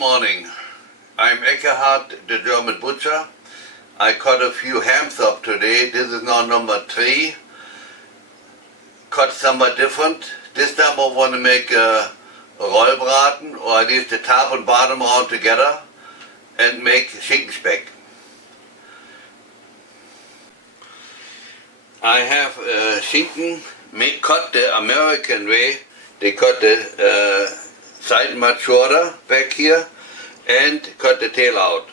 morning. I'm Eckhard, the German butcher. I cut a few hams up today. This is now number 3. Cut somewhat different. This time I want to make a rollbraten, or at least the top and bottom round together, and make schinkenspeck. I have schinken cut the American way. They cut the side much shorter back here and cut the tail out.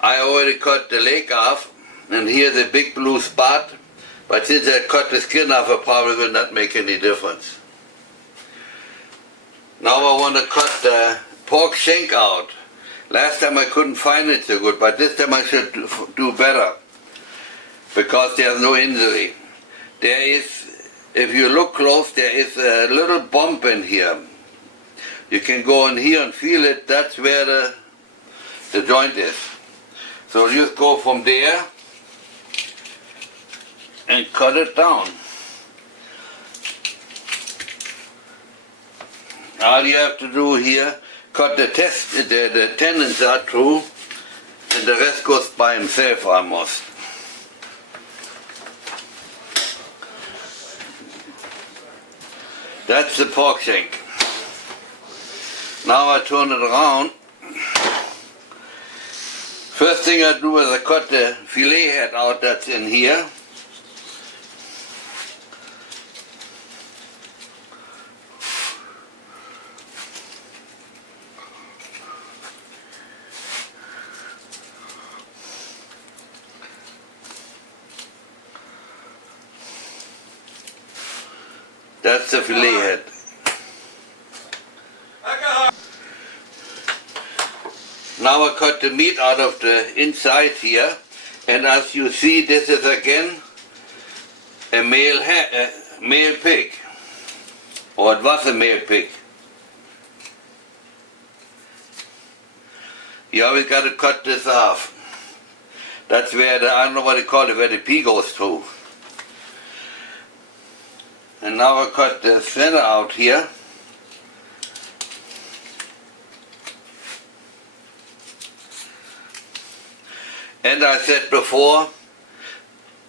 I already cut the leg off, and here's a big blue spot, but since I cut the skin off, it probably will not make any difference. Now I want to cut the pork shank out. Last time I couldn't find it so good, but this time I should do better, because there's no injury. There is, if you look close, there is a little bump in here. You can go in here and feel it. That's where the joint is. So just go from there and cut it down. All you have to do here, cut the tendons out through, and the rest goes by himself almost. That's the pork shank. Now I turn it around. First thing I do is I cut the fillet head out that's in here. That's the fillet head. Now I cut the meat out of the inside here, and as you see, this is again a male pig, or it was a male pig. You always got to cut this off. That's where I don't know what they call it, where the pea goes through. And now I cut the center out here. And I said before,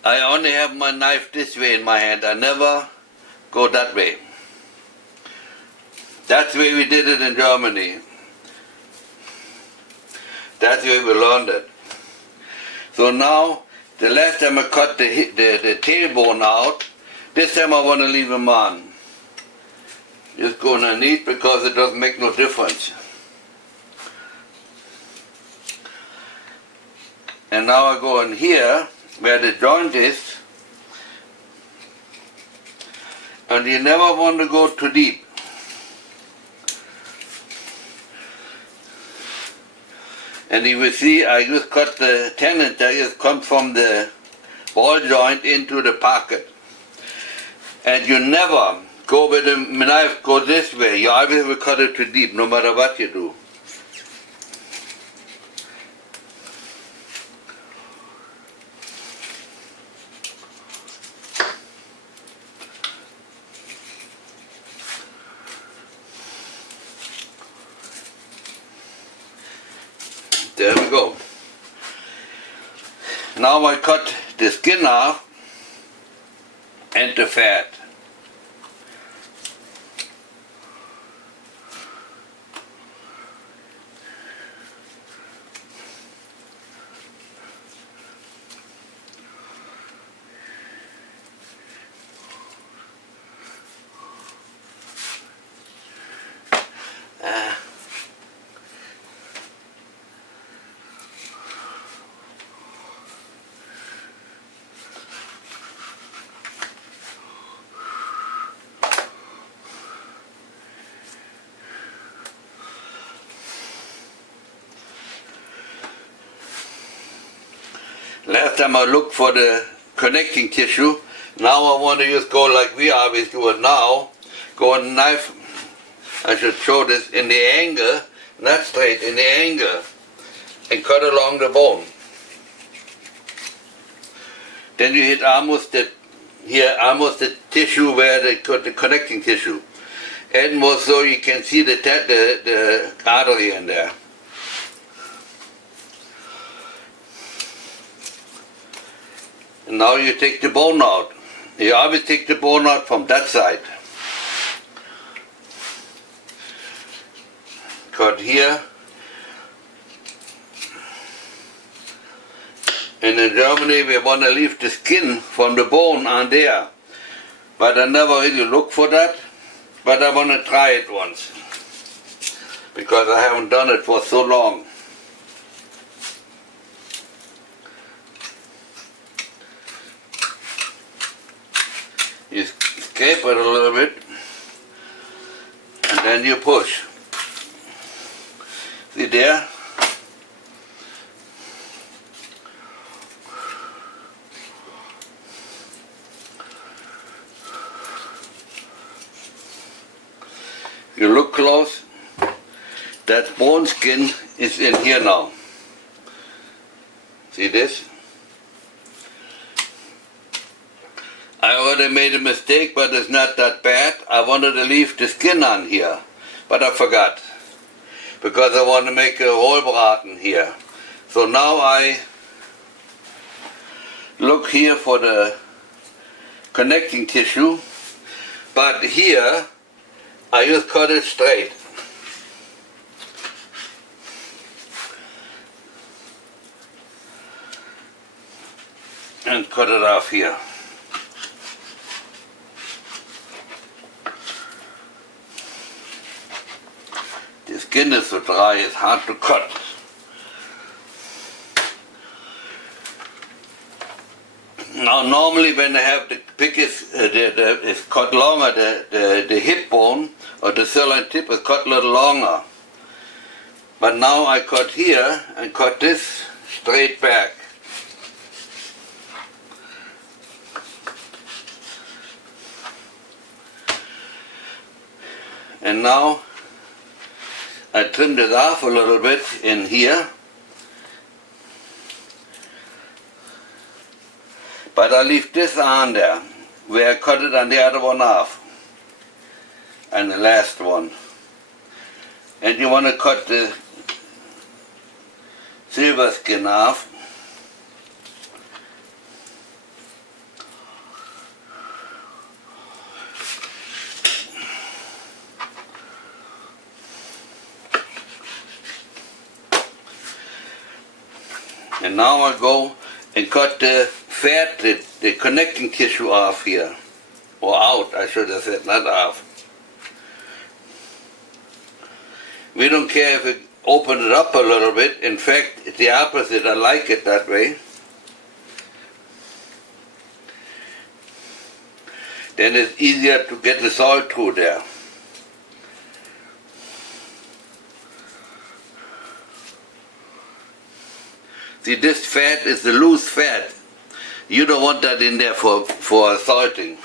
I only have my knife this way in my hand. I never go that way. That's the way we did it in Germany. That's the way we learned it. So now, the last time I cut the tailbone out, this time I want to leave him on. Just go underneath because it doesn't make no difference. And now I go in here, where the joint is, and you never want to go too deep. And you will see I just cut the tendon that just come from the ball joint into the pocket. And you never go with the knife, go this way. You always will cut it too deep, no matter what you do. There we go. Now I cut the skin off and the fat. Last time I looked for the connecting tissue. Now I want to just go like we always do it now. Go on the knife. I should show this in the angle, not straight, in the angle, and cut along the bone. Then you hit almost the tissue where they cut the connecting tissue. and more so you can see the artery in there. And now you take the bone out. You always take the bone out from that side. Cut here. And in Germany we want to leave the skin from the bone on there. But I never really look for that. But I want to try it once. Because I haven't done it for so long. You scrape it a little bit. And then you push. See there? You look close, that bone skin is in here now. See this? I already made a mistake, but it's not that bad. I wanted to leave the skin on here, but I forgot. Because I want to make a rollbraten here. So now I look here for the connecting tissue, but here I just cut it straight. And cut it off here. The skin is so dry, it's hard to cut. Now normally when I have the biggest, it's cut longer, the hip bone or the sirloin tip is cut a little longer. But now I cut here and cut this straight back. And now I trimmed it off a little bit in here. But I leave this on there, where I cut it on the other one off. And the last one. And you want to cut the silver skin off. And now I go and cut the fat, the connecting tissue off here. Or out, I should have said, not off. We don't care if it open it up a little bit. In fact, it's the opposite. I like it that way. Then it's easier to get the salt through there. See, this fat is the loose fat. You don't want that in there for salting.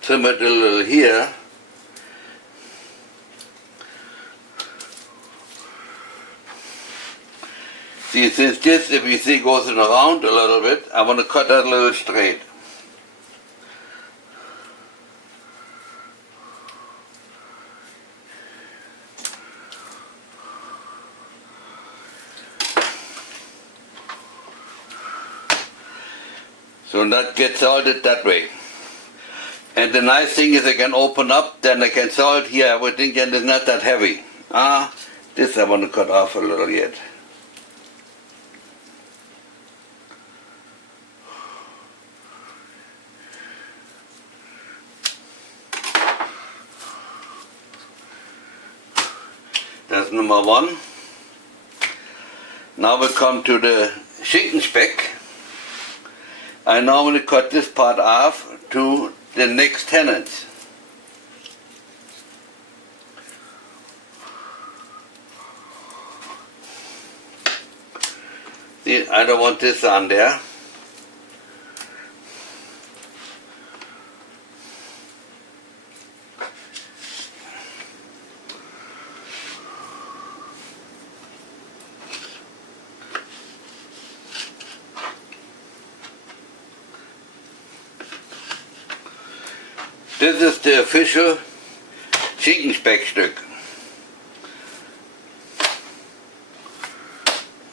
Trim it a little here. See, since this, if you see, goes in around a little bit, I want to cut that a little straight. So that gets salted that way. And the nice thing is I can open up, then I can salt here, I would think, and it's not that heavy. This I want to cut off a little yet. That's number one. Now we come to the schinkenspeck. I normally cut this part off to the next tenons. See, I don't want this on there. This is the official Schinkenspeckstück.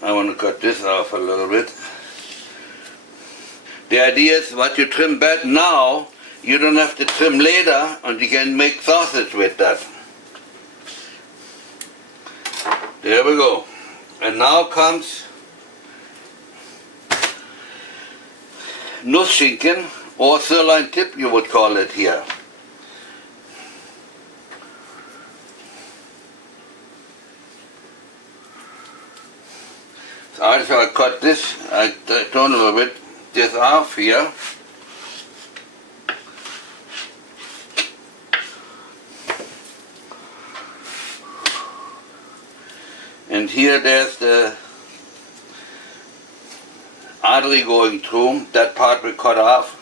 I want to cut this off a little bit. The idea is what you trim back now, you don't have to trim later, and you can make sausage with that. There we go. And now comes Nussschinken, or sirloin tip you would call it here. So I cut this, I turn a little bit this off here. And here there's the artery going through, that part we cut off.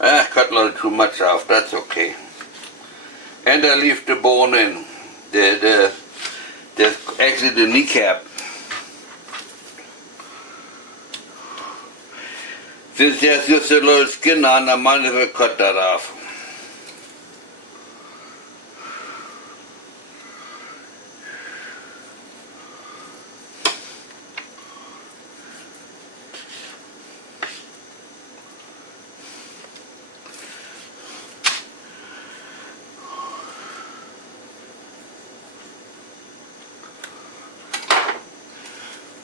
I cut a little too much off, that's okay. And I leave the bone in, actually the kneecap. Since there's just a little skin on, I might as well cut that off.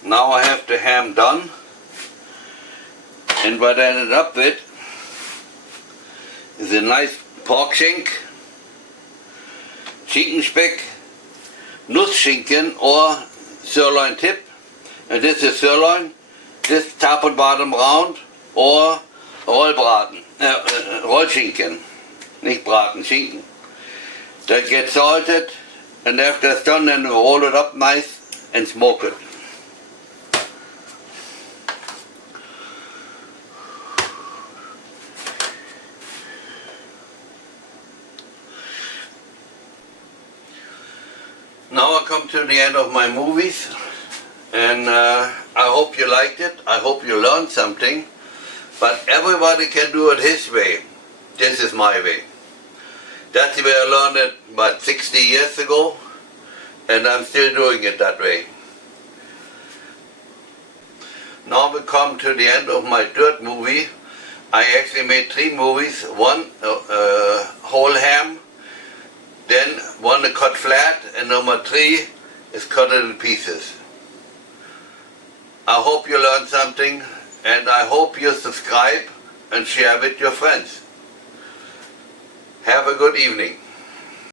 Now I have the ham done, and what I ended up with is a nice pork shank, Schinkenspeck, Nussschinken or sirloin tip, and this is sirloin, this top and bottom round, or rollschinken, nicht braten, Schinken. That gets salted, and after it's done, then we roll it up nice and smoke it. Now I come to the end of my movies, and I hope you liked it. I hope you learned something, but everybody can do it his way. This is my way. That's the way I learned it about 60 years ago, and I'm still doing it that way. Now we come to the end of my third movie. I actually made 3 movies. One, whole ham, then one cut flat, and number 3 is cut in pieces. I hope you learned something, and I hope you subscribe and share with your friends. Have a good evening.